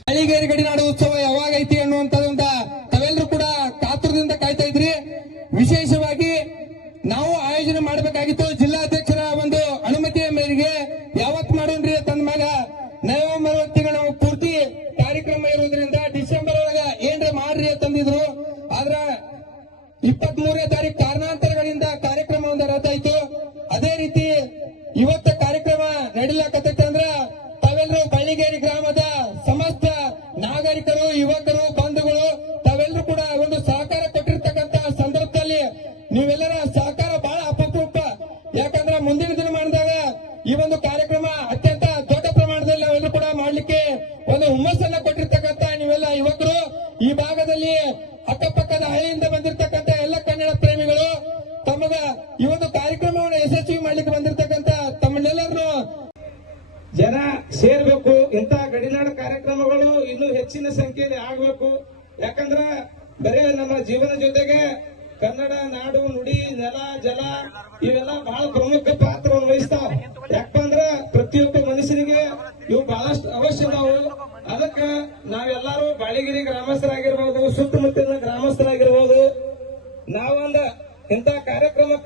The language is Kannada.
ಹಳಿಗೇರಿ ಗಡಿನಾಡು ಉತ್ಸವ ಯಾವಾಗ ಐತಿ ಅನ್ನುವಂಥದ್ದಂತ ತಾವೆಲ್ಲರೂ ಕೂಡ ಕಾತುರದಿಂದ ಕಾಯ್ತಾ ಇದ್ರಿ. ವಿಶೇಷವಾಗಿ ನಾವು ಆಯೋಜನೆ ಮಾಡಬೇಕಾಗಿತ್ತು ಜಿಲ್ಲಾಧ್ಯಕ್ಷರ ಒಂದು ಅನುಮತಿಯ ಮೇರೆಗೆ ಯಾವತ್ ಮಾಡೋನ್ರಿ ತಂದ ಮ್ಯಾಗ? ನವೆಂಬರ್ ತಿಂಗಳ ಪೂರ್ತಿ ಕಾರ್ಯಕ್ರಮ ಇರೋದ್ರಿಂದ ಡಿಸೆಂಬರ್ ಒಳಗ ಏನ್ರ ಮಾಡ್ರಿ ತಂದಿದ್ರು ಆದ್ರ ಇಪ್ಪತ್ತ್ ಮೂರನೇ ತಾರೀಕು ಕಾರಣಾಂತರಗಳಿಂದ ಕಾರ್ಯಕ್ರಮ ಒಂದು ರದ್ದಾಯ್ತು ಅದೇ ರೀತಿ ಇವತ್ತ ಕಾರ್ಯಕ್ರಮ ನಡಿಲಾಕತ್ತೈತೆ ಒಂದು ಕಾರ್ಯಕ್ರಮ ಅತ್ಯಂತ ದೊಡ್ಡ ಪ್ರಮಾಣದಲ್ಲಿ ಅವರು ಕೂಡ ಮಾಡಲಿಕ್ಕೆ ಒಂದು ಹುಮ್ಮಸ್ಸನ್ನ ಕೊಟ್ಟಿರ್ತಕ್ಕಂತ ನೀವೆಲ್ಲ ಯುವಕರು, ಈ ಭಾಗದಲ್ಲಿ ಅಕ್ಕಪಕ್ಕದ ಹಳ್ಳಿಯಿಂದ ಬಂದಿರತಕ್ಕಂತ ಎಲ್ಲ ಕನ್ನಡ ಪ್ರೇಮಿಗಳು ತಮಗ ಈ ಒಂದು ಕಾರ್ಯಕ್ರಮವನ್ನು ಯಶಸ್ವಿ ಮಾಡ್ಲಿಕ್ಕೆ ಬಂದಿರತಕ್ಕಂತ ತಮ್ಮನ್ನೆಲ್ಲರನ್ನು ಜನ ಸೇರ್ಬೇಕು. ಇಂತ ಗಡಿನಾಡ ಕಾರ್ಯಕ್ರಮಗಳು ಇನ್ನೂ ಹೆಚ್ಚಿನ ಸಂಖ್ಯೆಯಲ್ಲಿ ಆಗ್ಬೇಕು. ಯಾಕಂದ್ರ ಬರೇ ನಮ್ಮ ಜೀವನ ಜೊತೆಗೆ ಕನ್ನಡ, ನಾಡು, ನುಡಿ, ನೆಲ, ಜಲ, ಇವೆಲ್ಲ ಬಹಳ ಪ್ರಮುಖ ಪಾತ್ರವನ್ನು ಅದಕ್ಕ ನಾವೆಲ್ಲರೂ ಬಾಳಿಗಿರಿ ಗ್ರಾಮಸ್ಥರಾಗಿರ್ಬೋದು ಸುತ್ತಮುತ್ತಲಿನ ಗ್ರಾಮಸ್ಥರಾಗಿರ್ಬೋದು ನಾವೊಂದ ಇಂತ ಕಾರ್ಯಕ್ರಮಕ್ಕೆ